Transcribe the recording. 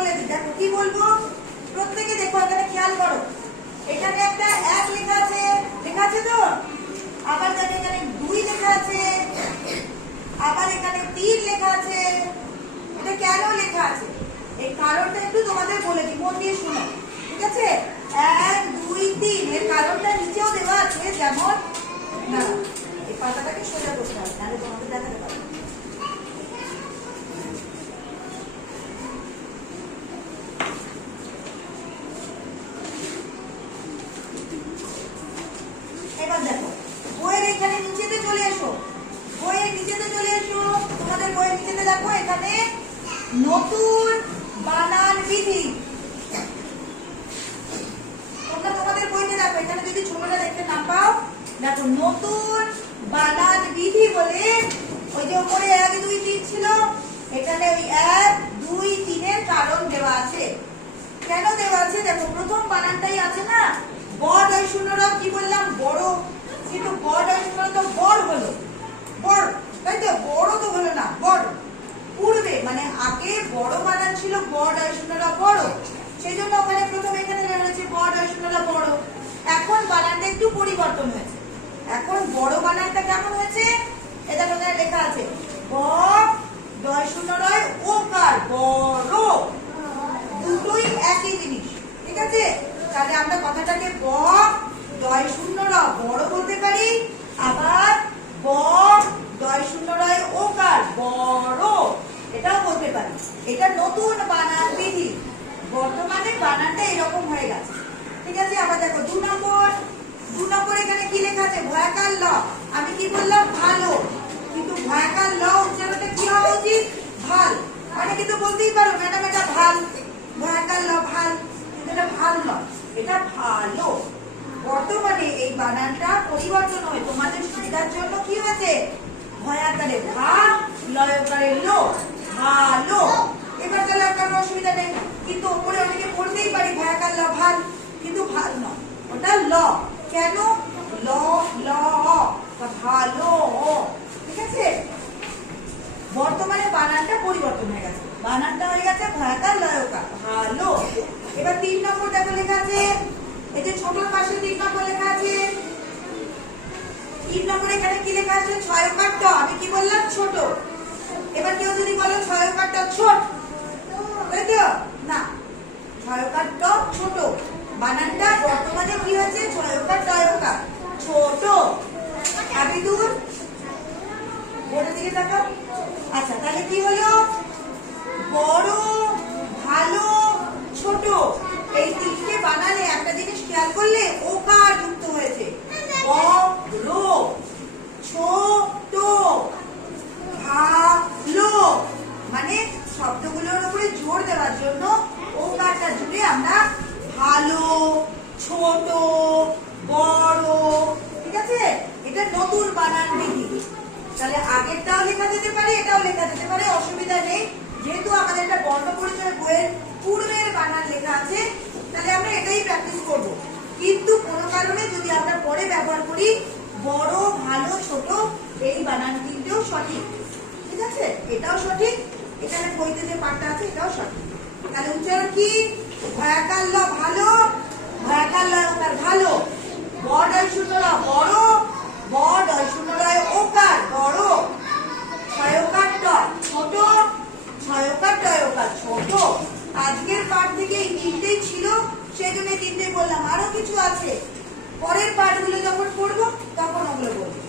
বলে দিই। দেখো কি বলবো, প্রত্যেকে দেখো এখানে খেয়াল করো, এখানে একটা 1 লেখা আছে, লেখা আছে তো, আবার দেখো এখানে 2 লেখা আছে, আবার এখানে 3 লেখা আছে। এটা কেন লেখা আছে এই কারণটা একটু তোমাদের বলে দিই, মন দিয়ে শোনো, ঠিক আছে? 1 2 3 এর কারণটা নিচেও দেওয়া আছে, যেমন না এই পাতাটাকে সোজা করতে হবে, তাহলে তোমাদের দেখাতে পারবে। এবার দেখো বইয়ের এখানে নিচেতে চলে এসো, বইয়ের নিচেতে চলে এসো, তোমাদের বইয়ের নিচেতে দেখো এখানে নতুন বানান বিধি। তোমরা তোমাদের বইতে দেখো, এখানে যদি ছোটটা দেখতে না পাও, দেখো নতুন বানান বিধি বলে ওই যে উপরে 1 2 3 ছিল, এখানে ওই 1 2 3 এর কারণ দেওয়া আছে। কেন দেওয়া আছে দেখো, প্রথম বানানটাই আছে না, বড় শূন্যরা কি বললাম বড়, কিন্তু বড় শূন্যরা তো বড় হলো, বড়, তাই তো? বড় তো হলো না, বড়। পূর্বে মানে আগে বড় বানান ছিল বড় শূন্যরা বড়, সেই জন্য ওখানে প্রথম এখানে রয়েছে বড় শূন্যরা বড়। এখন বানানটা একটু পরিবর্তন হয়েছে, এখন বড় বানানটা কেমন হয়েছে, এটা কোথায় লেখা আছে, ব দয় শূন্য রয় ওকার, বড়, দুটোই একই জিনিস, ঠিক আছে? তাহলে আমরা কথাটাকে ব দয় শূন্য র বড় বলতে পারি, আবার ব দয় শূন্য রয় ওকার, বড়, এটাও বলতে পারি। এটা নতুন বানান বিধি, বর্তমানে বানানটা এরকম হয়ে গেছে, ঠিক আছে? আবার দেখো 2 নম্বর এখানে কি লেখা আছে, ভয়াকার ল। আমি কি বললাম, ভালো, কিন্তু ভয়াকার ল উচ্চারণটা কি হওয়া উচিত, ভাল। মানে কিন্তু বলতেই পারো ম্যাডাম এটা ভাল, ভয়াকার ল ভাল, কিন্তু এটা ভাল নয়, এটা ভালো। বর্তমানে এই বানানটা পরিবর্তন হয়ে তোমাদের সুবিধার জন্য কি হয়েছে, ভয়াকারে ভা, লয়কারে লো, ভালো। এবার তাহলে আর কারো অসুবিধা নেই, কিন্তু উপরে অনেকে পড়তেই পারি ভয়াকার ল ভাল, কিন্তু ভাল নয়, ওটা ল। কেন, ল ল ভালো, ঠিক আছে? বর্তমানে বানানটা পরিবর্তন হয়ে গেছে, বানানটা হয়ে গেছে ভয়াকার লয়কার, ভালো। এবার 3 নম্বর দেখো লেখা আছে, এই যে ছোট পাশে 3 নম্বর লেখা আছে, 3 নম্বরে এখানে কি লেখা আছে, ছয়কার ট। আমি কি বললাম, ছোট। এবার কেউ যদি বলো ছয়কার ট ছোট, তাই তো না, ছয়কার ট ছোট, বানানটা বর্তমানে কি হয়েছে, ছয়কার টয়কার, ছোট। আবিদুর বোর্ডের দিকে তাকাও। আচ্ছা তাহলে কি হলো, বড়, ভালো, ছোট, এই 3টে বানানে একটা জিনিস খেয়াল করলে ওকার যুক্ত হয়েছে, বড়, ছোট, ভালো, মানে শব্দগুলোর উপরে জোর দেওয়ার জন্য ওকারটা জুড়ে আমরা ভালো, ছোট, বড়, ঠিক আছে? এটা নতুন বানান বিধি। তাহলে আগেরটাও লেখা যেতে পারে, এটাও লেখা যেতে পারে, অসুবিধা নেই। যেহেতু আমাদের একটা বর্ণ পরিচয় বইয়ের পূর্বের বানান লেখা আছে, তাহলে আমরা এটাই প্র্যাকটিস করব। কিন্তু কোনো কারণে যদি আমরা পরে ব্যবহার করি বড়, ভালো, ছোট, এই বানান তিনটেও সঠিক, ঠিক আছে? এটাও সঠিক, এখানে বইতে যে পাঠটা আছে এটাও সঠিক। তাহলে উচ্চারণ কি, ভয়াকার ল ভালো, ভয়াকার লয়কার ভালো, বড় শূন্য র বড়, বড় শূন্য রয় ওকার, বড়, ছয়কার ট ছোট, ছয়কার টয়কার, ছোট। আজকের পাঠ থেকে এই 3টেই ছিল, সেই জন্য 3টে বললাম, আরো কিছু আছে, পরের পাঠগুলো যখন পড়বো তখন ওগুলো বলবো।